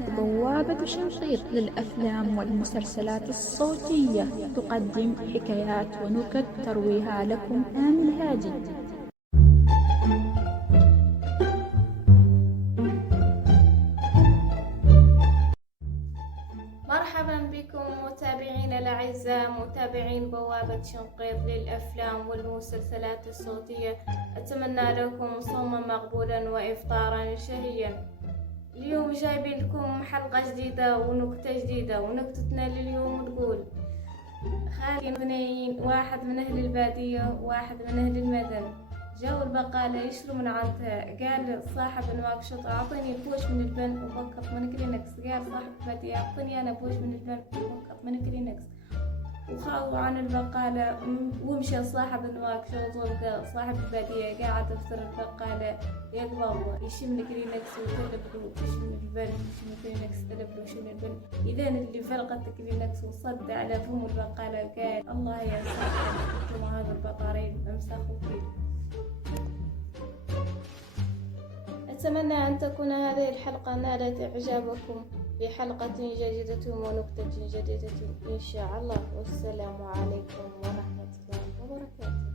قناة بوابة شنقيط للأفلام والمسلسلات الصوتية تقدم حكايات ونكت ترويها لكم آمل هادي. مرحبا بكم متابعينا الأعزاء، متابعين بوابة شنقيط للأفلام والمسلسلات الصوتية. أتمنى لكم صوما مقبولا وإفطارا شهيا. اليوم جايبين لكم حلقة جديدة ونكتة جديدة، ونكتتنا لليوم تقول: خالي اثنين، واحد من أهل البادية وواحد من أهل المدن، جاوا البقالة يشتروا من عندها. قال صاحب الواكشوط: أعطيني بوش من البن وفقط من كلينكس. قال صاحب البادية: أعطيني أنا بوش من البن وفقط من كلينكس. وخاضوا عن البقالة ومشى صاحب الواكشوط، ولقى صاحب البادية قاعد يفطر البقالة يقبض يشم الكلينكس ويقلب، يشم البن يشم الكلينكس يقلب يشم البن، إلين اللي فرقت الكلينكس وصد على فم البقالة. قال: الله يا صاحب، انتم هذا البطارين امسخوا فيه. أتمنى أن تكون هذه الحلقة نالت إعجابكم بحلقة جديدة ونكتة جديدة إن شاء الله. والسلام عليكم ورحمة الله وبركاته.